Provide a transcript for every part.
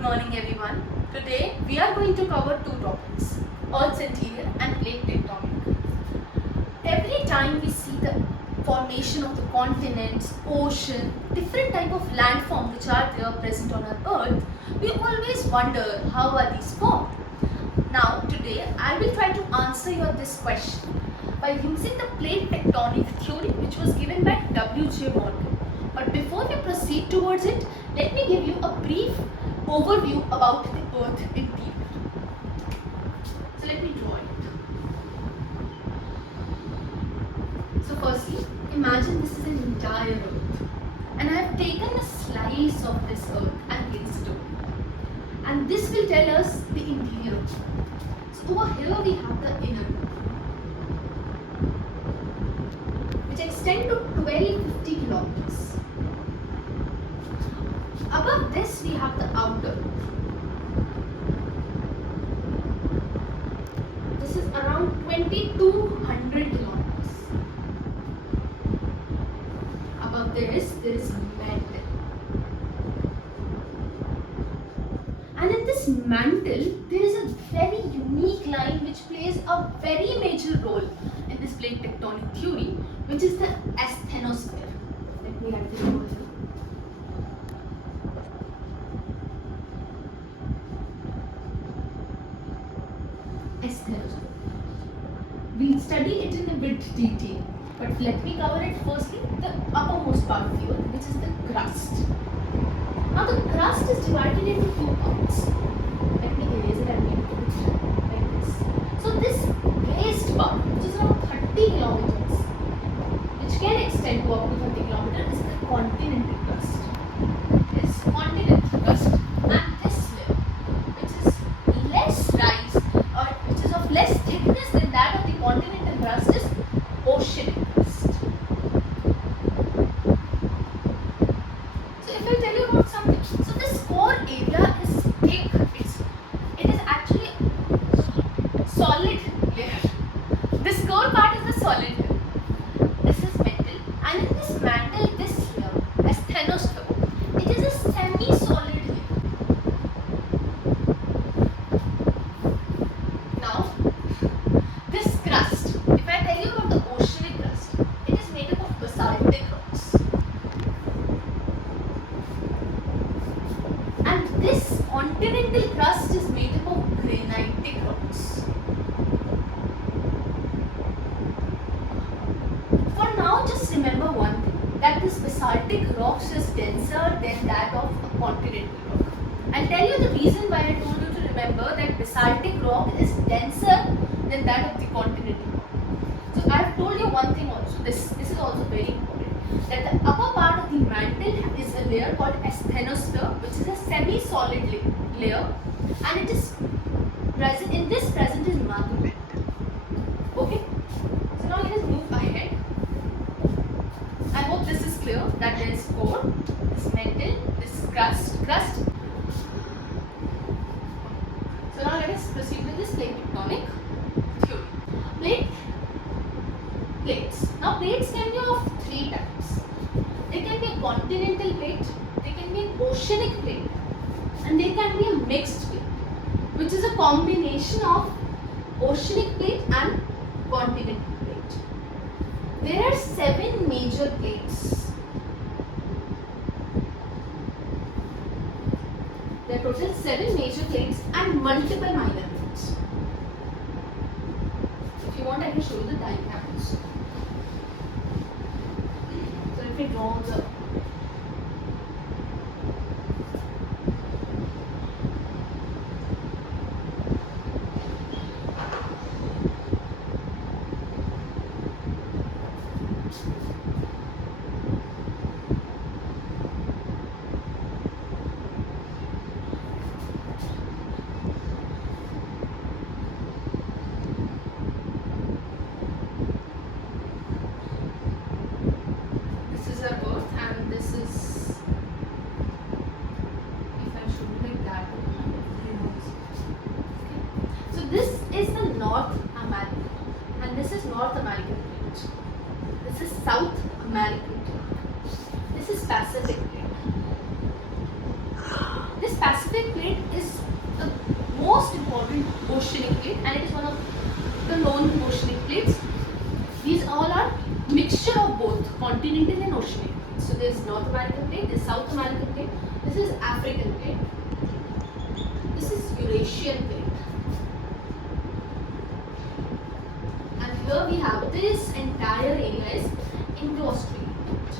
Good morning everyone. Today we are going to cover two topics, Earth's interior and plate tectonic. Every time we see the formation of the continents, ocean, different type of landform which are there present on our Earth, we always wonder how are these formed. Now today I will try to answer this question by using the plate tectonic theory which was given by W.J. Morgan. But before we proceed towards it, let me give you a brief overview about the Earth interior. So let me draw it. So firstly, imagine this is an entire Earth and I have taken a slice of this Earth and placed it over. And this will tell us the interior of Earth. So over here we have the inner Earth, which extend to 1250 kilometers. Above this we have the outer. This is around 2200 kilometers. Above there is mantle. And in this mantle there is a very unique line which plays a very major role in this plate tectonic theory, which is the asthenosphere. Let me write it over here. We'll study it in a bit detail, but let me cover it firstly, the uppermost part of the Earth, which is the crust. Now the crust is divided into two parts. Let me erase it and make it like this. So this waste part, which is around 30 kilometers, which can extend to up to 30 kilometers, is the continental crust. This continental crust, and this layer, which is less rise, or which is of less thickness than that of the continental crust, is oceanic crust. So if I tell you about something, so this core area is thick, it is actually solid layer. This core part is the solid layer. This is mantle, and in this mantle, this layer, asthenosphere, it is a semi-solid layer. Now, this crust, if I tell you about the oceanic crust, it is made up of basaltic rocks. And this continental crust is made up of granitic rocks. For now, just remember one thing, that this basaltic rocks is denser than that of a continental rock. I'll tell you the reason why I told you to remember that basaltic rock is denser than that of the continental rock. So I have told you one thing also, this is also very important, that the upper part of the mantle is a layer called asthenosphere, which is a semi-solid layer, and it is present, in this present is magma. Okay, so now let us move ahead. I hope this is clear, that there is core, this mantle, this crust. So now let us proceed with this plate tectonic theory. Plates. Now plates can be of three types. There can be a continental plate, there can be an oceanic plate, and there can be a mixed plate, which is a combination of oceanic plate and continental plate. There are 7 major plates. There are total 7 major plates and multiple minor plates. If you want, I can show you the diagrams. So if we draw the North America, and this is North American plate. This is South American plate. This is Pacific plate. This Pacific plate the known oceanic plates. These all are mixture of both continental and oceanic. So there is North American plate, there is South American plate, this is African plate, this is Eurasian plate. And here we have this entire area is Indo-Australian plate.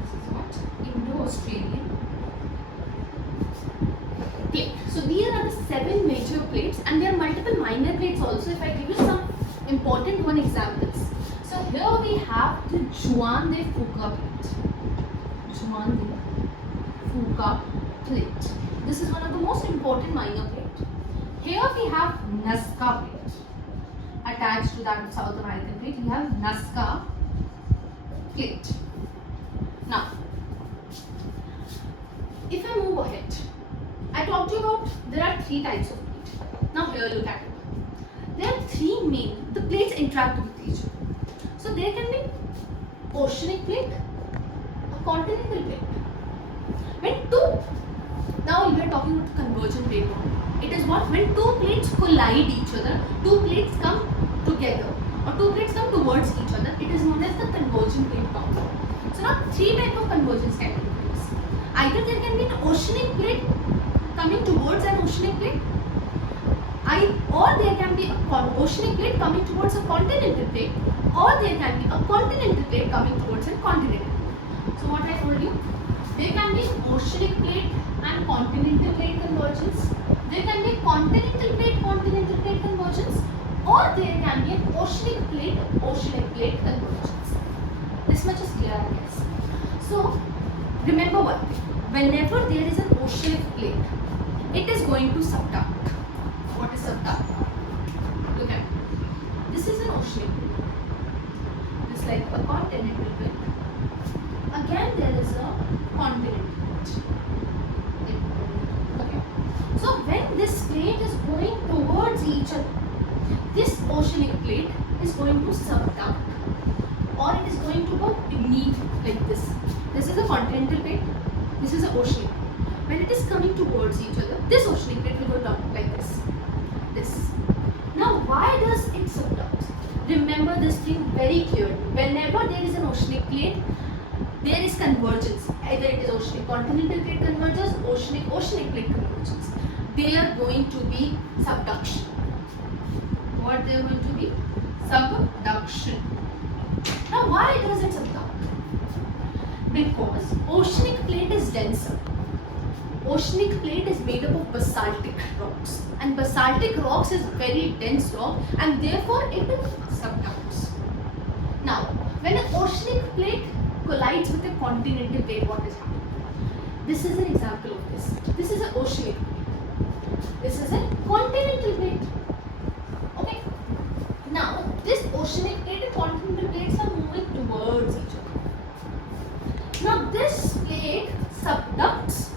This is what? Indo-Australian plate. So these are the 7 major plates, and there are multiple minor plates also. If I give you some important one examples. So here we have the Juan de Fuca plate. Juan de Fuca plate. This is one of the most important minor plate. Here we have Nazca plate. Attached to that South American plate, you have Nazca plate. Now, if I move ahead, I talked to you about there are 3 types of plate. Now here look at it. There are 3 main, the plates interact with each other. So there can be oceanic plate, a continental plate. When now we are talking about convergent plate. It is what? When 2 plates collide each other, 2 plates come together or 2 plates come towards each other, it is known as the convergent plate boundary. So now 3 types of convergence can take place. Either there can be an oceanic plate coming towards an oceanic plate, or there can be an oceanic plate coming towards a continental plate, or there can be a continental plate coming towards a continental plate. So what I told you, there can be oceanic plate and continental plate convergence, there can be continental plate convergence, or there can be an oceanic plate convergence. This much is clear, I guess. So remember one thing, whenever there is an oceanic plate, it is going to subduct. What is subduct? Look at it. This is an oceanic plate. This is like a continental plate. Again there is a continental plate. Okay. So when this plate is going towards each other, this oceanic plate is going to subduct, or it is going to go beneath like this. This is a continental plate, this is an oceanic plate. When it is coming towards each other, this oceanic plate will go down like this. Now why does it subduct? Remember this thing very clearly. Whenever there is an oceanic plate, there is convergence. Either it is oceanic continental plate convergence, oceanic plate convergence. They are going to be subduction. What they are going to be? Subduction. Now why does it subduct? Because oceanic plate is denser. Oceanic plate is made up of basaltic rocks, and basaltic rocks is very dense rock, and therefore it subducts. Now, when an oceanic plate collides with a continental plate, what is happening? This is an example of this. This is an oceanic plate. This is a continental plate. Okay. Now, this oceanic plate and continental plates are moving towards each other. Now, this plate subducts.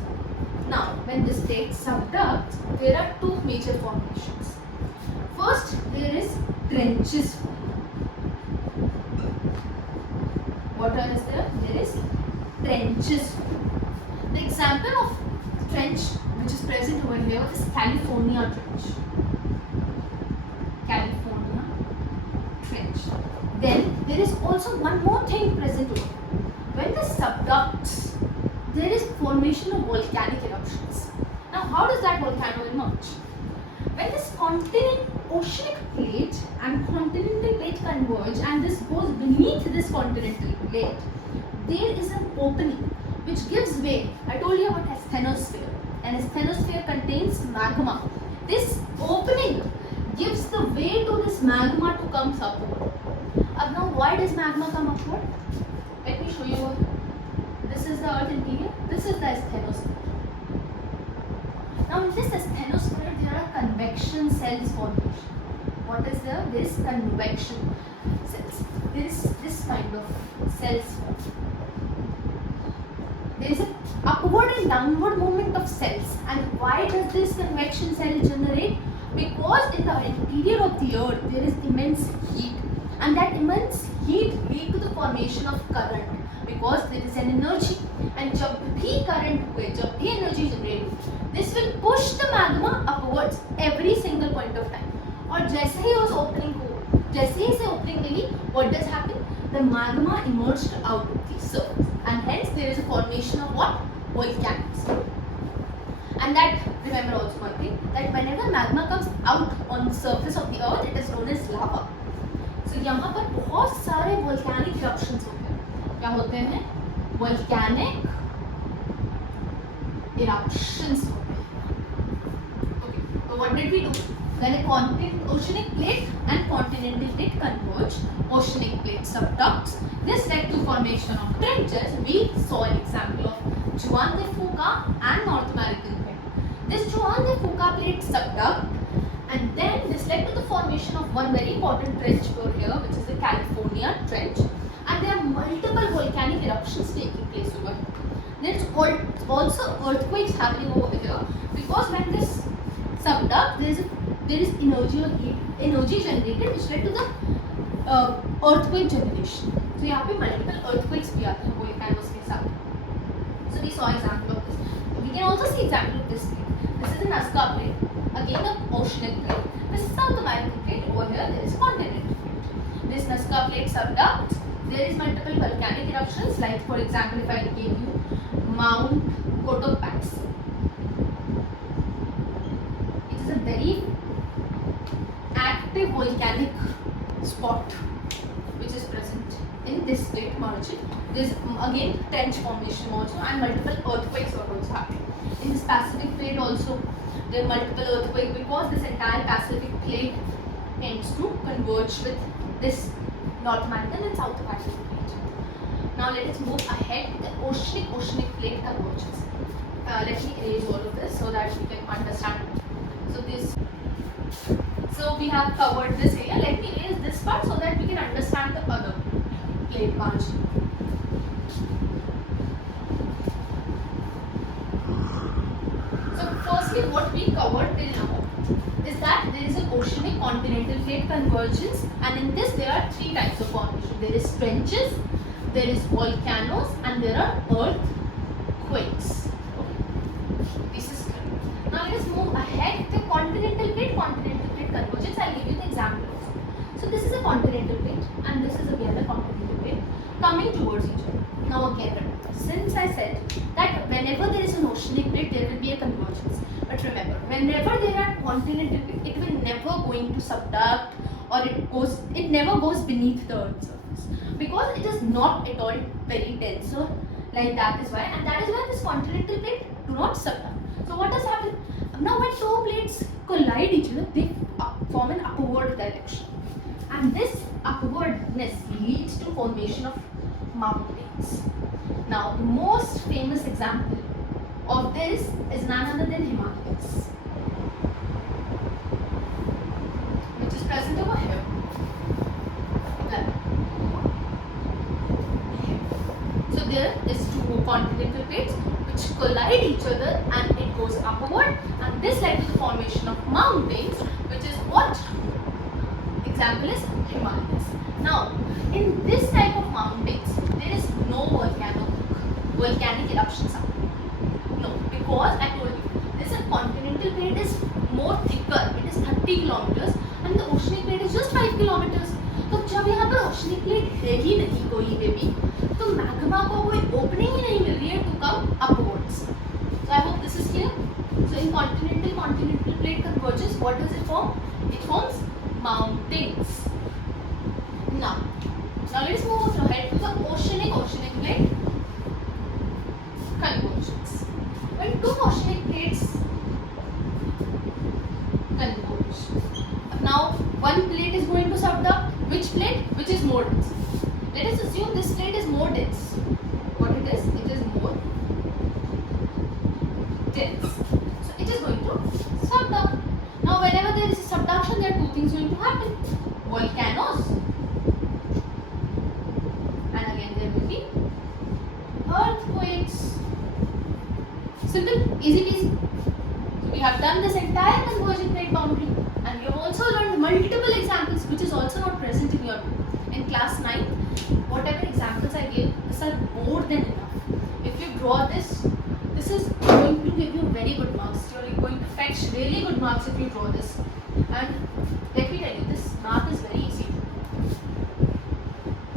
Now, when this plate subducts, there are 2 major formations. First, there is trenches. What else is there? There is trenches. The example of trench which is present over here is California Trench. California Trench. Then there is also one more thing present over here. When this subducts, there is formation of volcanic eruptions. Now, how does that volcano emerge? When this oceanic plate and continental plate converge, and this goes beneath this continental plate, there is an opening which gives way. I told you about asthenosphere. An asthenosphere contains magma. This opening gives the way to this magma to come upward. Now, why does magma come upward? Let me show you. This is the earth interior, this is the asthenosphere. Now in this asthenosphere there are convection cells formation. What is there? There is convection cells. There is this kind of cells. There is an upward and downward movement of cells. And why does this convection cell generate? Because in the interior of the earth there is immense heat, and that immense heat leads to the formation of current. Because there is an energy, and जब भी current हुए, जब भी energy generate, this will push the magma upwards. Every single और जैसे ही उस opening को, जैसे ही इसे ओपनिंग मिली, what does happen? The magma emerged out of the surface, and hence there is a formation of what? Volcanoes. And that, remember also one thing, that whenever magma comes out on the surface of the earth, it is known as lava. So यहाँ पर बहुत सारे volcanic eruptions होते हैं. क्या होते हैं? Volcanic eruptions होते हैं. Okay, so what did we do? When a oceanic plate and continental plate converge, oceanic plate subducts. This led to formation of trenches. We saw an example of Juan de Fuca and North American plate. This Juan de Fuca plate subduct, and then this led to the formation of one very important trench over here, which is the California Trench. And there are multiple volcanic eruptions taking place over here. There's also earthquakes happening over here, because when this subduct, there is energy generated, which led to the earthquake generation. So यहाँ पे multiple earthquakes भी आते हैं volcanoes के साथ. So we saw example of this. We can also see example of this plate. This is a Nazca plate, again an oceanic plate. This is South American plate. Over here there is continental plate. This Nazca plate subducts. There is multiple volcanic eruptions, like for example, if I gave you Mount Cotopaxi. It is a very active volcanic spot which is present in this plate margin. There is again trench formation also, and multiple earthquakes are also happening. In this Pacific plate also there are multiple earthquakes, because this entire Pacific plate tends to converge with this North American and South American plate. Now let us move ahead to the oceanic plate convergence. Let me erase all of this so that we can understand. So we have covered this area. Let me erase this part so that we can understand the other plate margin. So firstly, what we covered till now is that there is an oceanic continental plate convergence, and in this there are three types of formation. There is trenches, there is volcanoes, and there are earthquakes. This is clear. Now let us move ahead. The continental plate convergence, I'll give you the example also. So this is a continental plate, and this is again a continental plate coming towards each other. Now again, since I said that whenever there is an oceanic plate, there will be a convergence. But remember, whenever there are continental plate, it will never going to subduct, or it never goes beneath the Earth's surface, because it is not at all very denser. Like that is why, and that is why this continental plate do not subduct. So what does happen? Now when two plates collide each other, they form an upward direction, and this upwardness leads to formation of mountains. Now the most famous example of this is none other than Himalayas, which is present over here. So there is two continental plates which collide each other, and it goes upward, and this led to the formation of mountains, which is what example is Himalayas. Now in this type of mountains, there is no volcanic eruptions happening. No, because I told you, this continental plate is more thicker. It is 30 kilometers, and the oceanic plate is just 5 kilometers. तो जब यहाँ पर oceanic plate है ही नहीं कोई पे भी, तो magma को कोई opening ही नहीं मिल रही है to come upwards. So I hope this is clear. So in continental plate convergence, what does it form? It forms mountains. Now let's move ahead to the oceanic plate convergence. When two oceanic plates converge, now one plate is going to subduct. Which plate? Which is more dense. Let us assume this plate is more dense. What it is? It is more dense. So it is going to subduct. Now whenever there is a subduction, there are two things going to happen. Volcanoes, and again there will be earthquakes. Simple, easy peasy. So we have done this entire converging plate boundary, and we have also learned multiple examples, which is also not present in your book. In class 9, whatever examples I gave, these are more than enough. If you draw this, this is going to to give you very good marks. You're going to fetch really good marks if you draw this. And let me tell you, this mark is